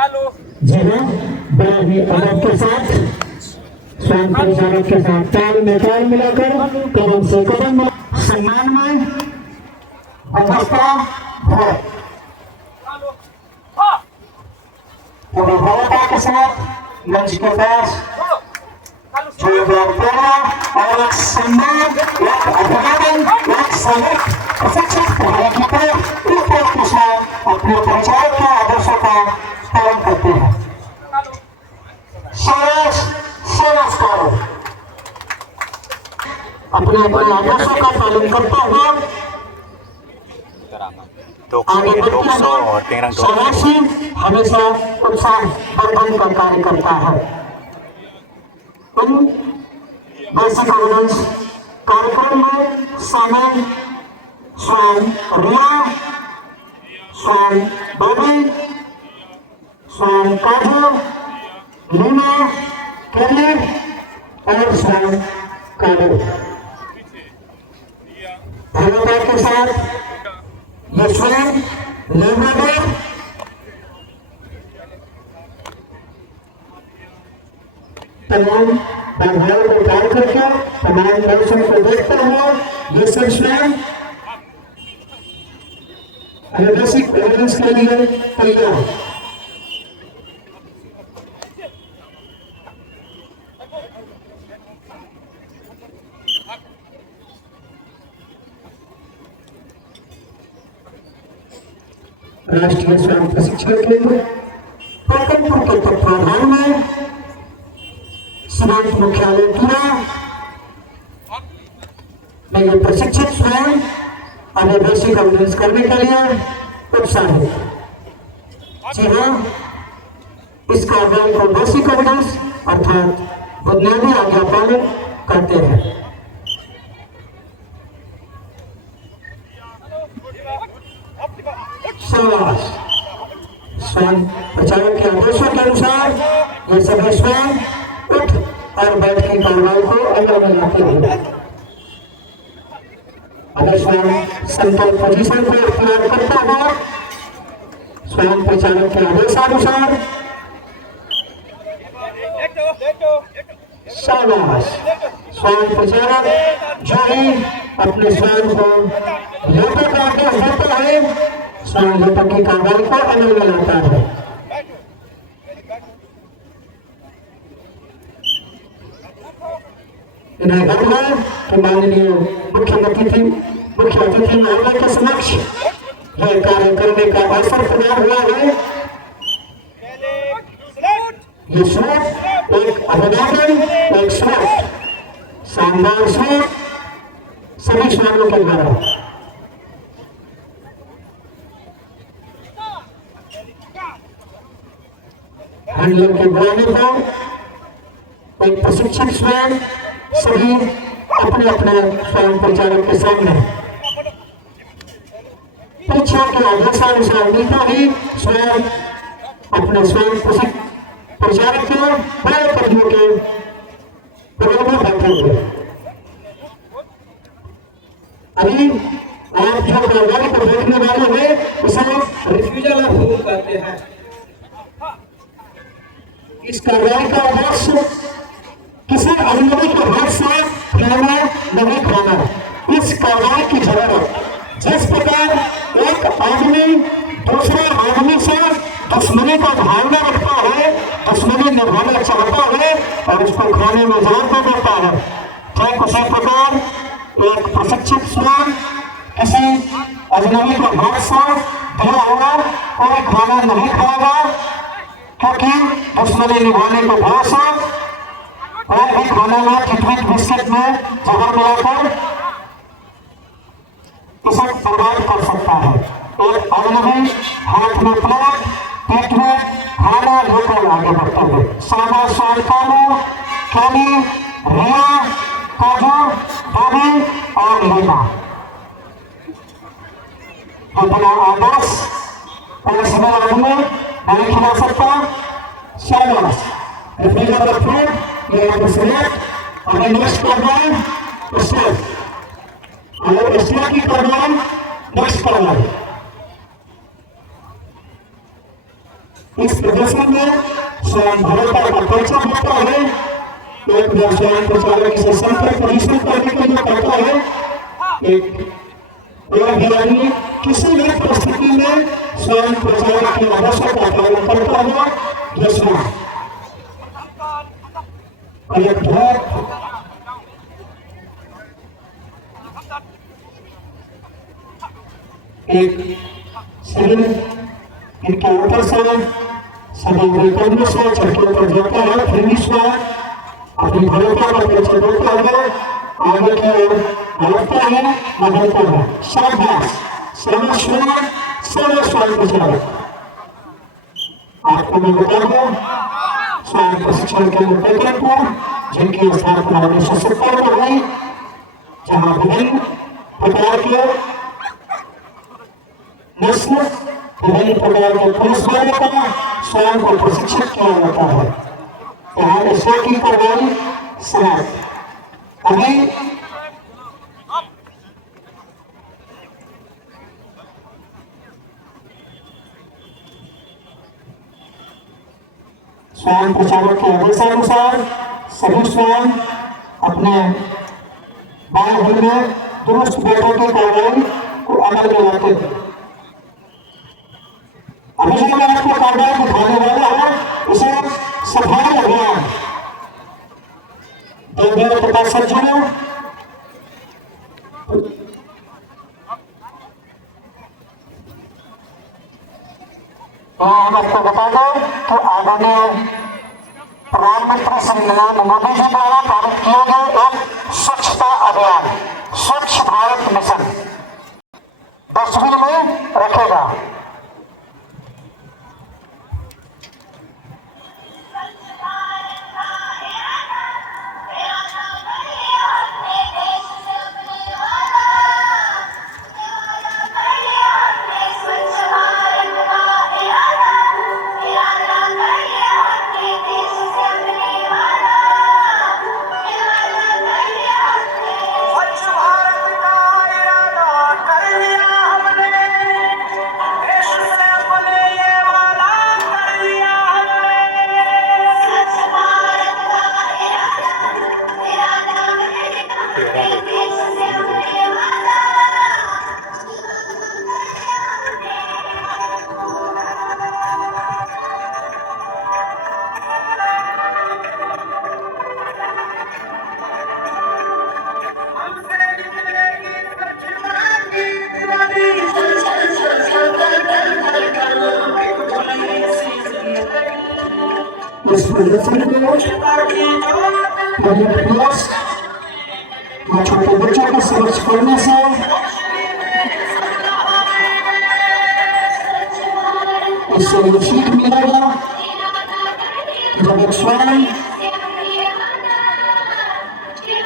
जी हाँ, बड़ा ही अदब के साथ स्वयं परिचालक के साथ ताल में ताल मिलाकर कदम से कदम मिला सम्मान में अवस्था है पूरी भव्यता के साथ मंच के पास और एक सम्मान, एक अभिवादन, एक सहयोग प्रशिक्षित करने की तरफ एक के साथ अपने परिचालक के आदर्शों का पालन करते हैं। अपने अपने आदर्शों का पालन करते हुए आगे बढ़ते हैं। समाजसेवी हमेशा उत्साह वर्धन का कार्य करता है। इन बेसिक एविडेंस कार्यक्रम में शामिल स्वयं रिया, स्वयं बेबी, स्वयं काजू, लीना, केली और स्वयं कालू भव्यता के साथ ये स्वयं लेबर तमाम बाधाओं को पार करके तमाम दर्शन को देखते हुए ये सब स्वयं बेसिक एविडेंस के लिए तैयार। राष्ट्रीय स्वयं प्रशिक्षण केंद्र पलकनपुर के तत्वाधान में सीमांत मुख्यालय पूरा में ये प्रशिक्षित स्वयं आगे बेसिक एविडेंस करने के लिए उत्साहित। जी हाँ, इस कार्रवाई को बेसिक एविडेंस अर्थात बुनियादी आज्ञा पालन करते हैं। स्वयं प्रचारक के आदेशों के अनुसार ये सभी स्वयं उठ और बैठ की कार्रवाई को अमल में लाते हैं। अगर स्वयं समतल पोजीशन को इख्तियार करता है स्वयं प्रचारक के आदेशानुसार शाबाश। स्वयं प्रचारक जो ही अपने स्वयं को लेटर का आदेश देता है स्वयं लेटर की कार्रवाई को अमल में लाता है। इन्हें गर्व है कि माननीय मुख्य अतिथि महोदय के समक्ष यह कार्य करने का अवसर प्रदान हुआ है। ये शोध एक अभिवादन, एक शोध शानदार शोध सभी श्रमिकों के द्वारा हैंडलर के बुलाने पर एक प्रशिक्षित स्वयं सभी अपने अपने स्वयं प्रचारक के सामने परीक्षा के आदेशानुसार मिलता ही स्वयं अपने स्वयं प्रचारक के बड़े कर्मियों के बगल में बैठेंगे। अभी आप जो कार्रवाई को देखने वाले हैं उसे रिफ्यूजल ऑफ रूल कहते हैं। इस कार्रवाई का उद्देश्य किसी अजनबी के हाथ से खाना नहीं खाना। इस कार्रवाई की जरूरत जिस प्रकार एक आदमी दूसरे आदमी से दुश्मनी का भावना रखता है, दुश्मनी निभाना चाहता है और उसको खाने में जान दे देता है, ठीक उसी प्रकार एक प्रशिक्षित स्वयं किसी अजनबी के हाथ से दिया हुआ कोई खाना नहीं खाएगा, क्योंकि दुश्मनी निभाने के भय से और भी खाना में टिटविट बिस्किट में जहर मिलाकर इसे बर्बाद कर सकता है। एक अजनबी हाथ में प्लेट पेट में खाना लेकर आगे बढ़ते हुए सादा स्वाद कालू, केली, रिया, काजू, बेबी और लीना बिना आदेश कोई सिविल आदमी नहीं खिला सकता। शाबाश। रिफ्यूजल ऑफ फूड ये सिलेक्ट और नेक्स्ट कार्रवाई स्टेट और स्टेट की कार्रवाई नेक्स्ट कार्रवाई इस प्रदर्शन में स्वयं भारत का परिचय होता है। एक स्वयं प्रचारक से संपर्क पोजीशन करने के लिए करता है। एक आदमी किसी भी परिस्थिति में स्वयं प्रचारक की आवश्यक का पालन करता है। दूसरा एक शरीर इनके ऊपर से सभी कर्मों से चढ़के ऊपर जाता है। फिर विश्वास अपनी भरोसा का परिचय देता है। आगे की ओर बढ़ता है, बढ़ता है। शाबाश स्वयं प्रचारक। आपको मैं बता दूं, स्वयं प्रशिक्षण केंद्र पेकरपुर जिनकी स्थापना 1970 में हुई, जहां विभिन्न प्रकार के नस्ल, विभिन्न प्रकार के पुलिस वालों का स्वयं को प्रशिक्षित किया जाता है। यहाँ विषय की कार्रवाई समाप्त। अभी स्वयं प्रचारक के आदेशानुसार सभी स्वयं अपने बाहर में दुरुस्त बैठक की कार्रवाई को अमल में लाते हैं। अभी जो मैं आपको कार्रवाई दिखाने वाला हूं, उसे सफाई अभियान देवदेव प्रकाश सज्जनों हम आपको बता दें कि आदरणीय प्रधानमंत्री श्री नरेंद्र मोदी जी द्वारा पारित किए गए एक स्वच्छता अभियान स्वच्छ भारत मिशन डस्टबिन में रखेगा। इस प्रदर्शन को छोटे बच्चों को समझ करने से इससे ये सीख मिलेगा। जब एक स्वयं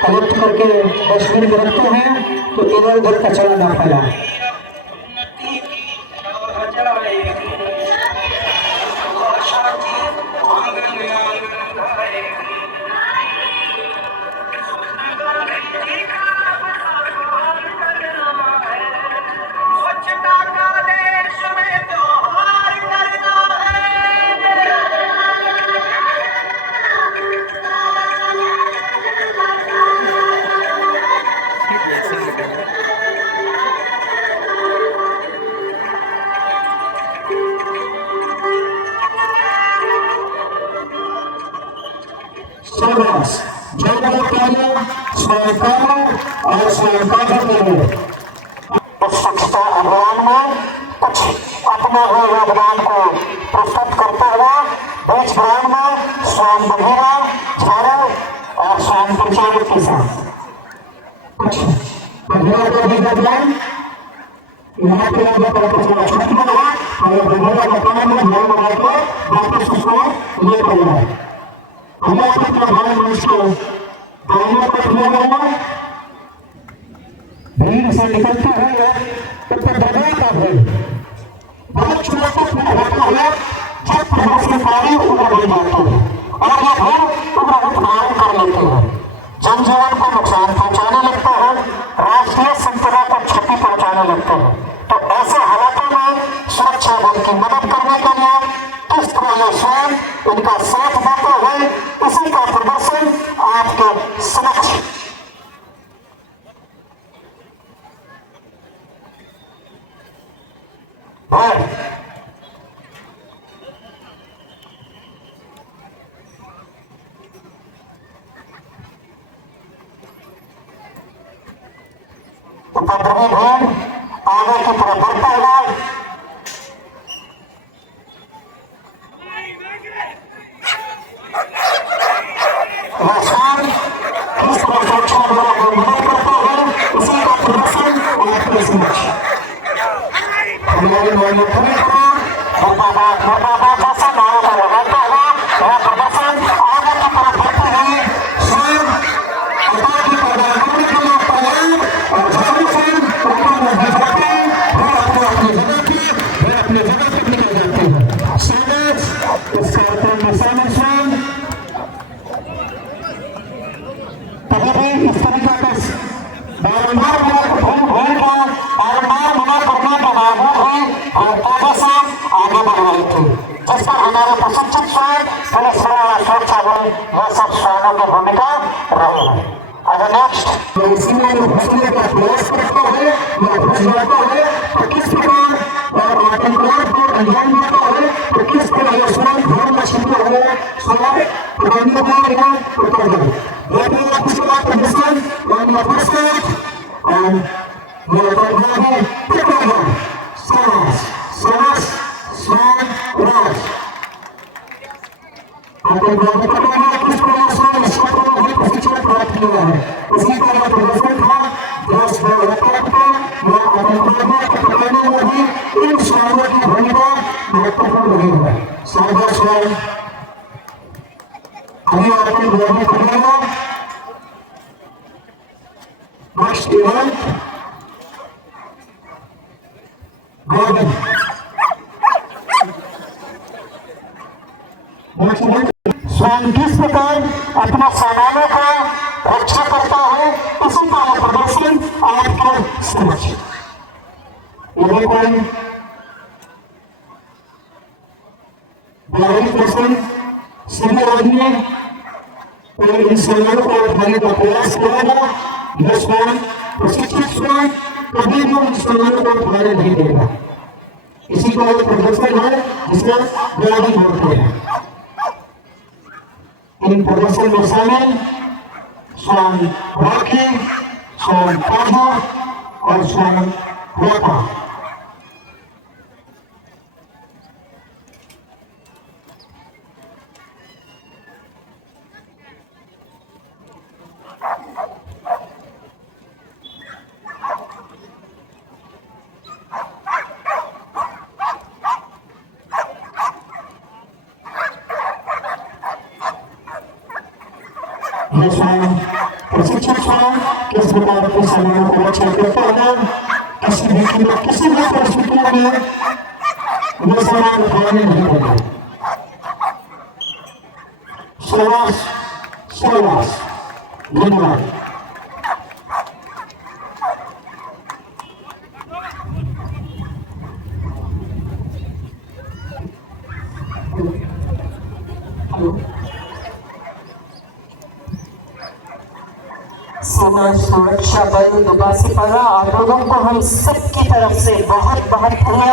कलेक्ट करके डस्टबिन में रखते हैं तो इधर उधर कचरा ना फैलाए। और स्वच्छता अभियान में कुछ अपने हुए योगदान को प्रस्तुत करते हुए बीच ग्राउंड में स्वयं बघेरा छाड़ा और स्वयं प्रचारक के साथ कुछ बघेरा को भी योगदान यहाँ पे छुट्टी में और बघेरा का काम में ध्यान लगाकर वापस उसको ले करना है। हमारे प्रधानमंत्री को दायित्व पर किया गया भीड़ से निकलते हुए उत्तर का भय बहुत चुनौतीपूर्ण होता है जब प्रदर्शनकारी उम्र ले जाते हैं और ये भीड़ उम्र रूप धारण कर लेते हैं, जनजीवन को नुकसान पहुंचाने लगता है, राष्ट्रीय संतुलन को क्षति पहुंचाने लगते हैं। तो ऐसे हालातों में सुरक्षा बल की मदद करने के लिए किस ये स्वयं उनका साथ देते हुए उसी का प्रदर्शन आपके समक्ष है। उपद्रवी भीड़ आगे की तरफ बढ़ता हुआ हमारे प्रशिक्षित पुलिस सुरक्षा बल यह सब स्वानों की भूमिका रही है। अगर नेक्स्ट घुसने का प्रयास करता है या घुस जाता है तो किस प्रकार और आतंकवाद को अंजाम देता है तो किस तरह स्वयं घर में छिपे हुए स्वयं पुरानी बार या उत्तर गए लेकिन कुछ बात हिस्सन यानी अपस्तात और यह करना है प्रकार साहस साहस स्वान राज आतंकवादी पकड़ना किस प्रकार से क्षेत्र में भी प्रशिक्षण प्राप्त किया है। इसी तरह प्रदर्शन था देश में रक्षा का या आतंकवादियों को पकड़ने में भी इन स्वानों की भूमिका महत्वपूर्ण रही है। साझा स्वान अभी आतंकवादी पकड़ेगा नेक्स्ट इवेंट गोदी स्वयं किस प्रकार अपना सामानों का रक्षा करता है उसी का प्रदर्शन आपके समक्ष सभी आदमी इन सामानों को उठाने का प्रयास करेगा। यह स्वयं प्रशिक्षित स्वयं कभी भी इन सामानों को उठाने नहीं देगा। इसी का एक प्रदर्शन है जिसमें गाड़ी होती है। इन प्रदर्शन में शामिल स्वयं राखी स्वयं काजू और स्वयं रेखा प्रशिक्षण स्वयं किस प्रकार के सामानों को रक्षा करता है किसी भी परिस्थितियों में यह सामान उठाने नहीं देगा। शाबाश शाबाश धन्यवाद। सीमा सुरक्षा बल दुबासीपाड़ा आप लोगों को हम सबकी तरफ से बहुत बहुत धन्यवाद।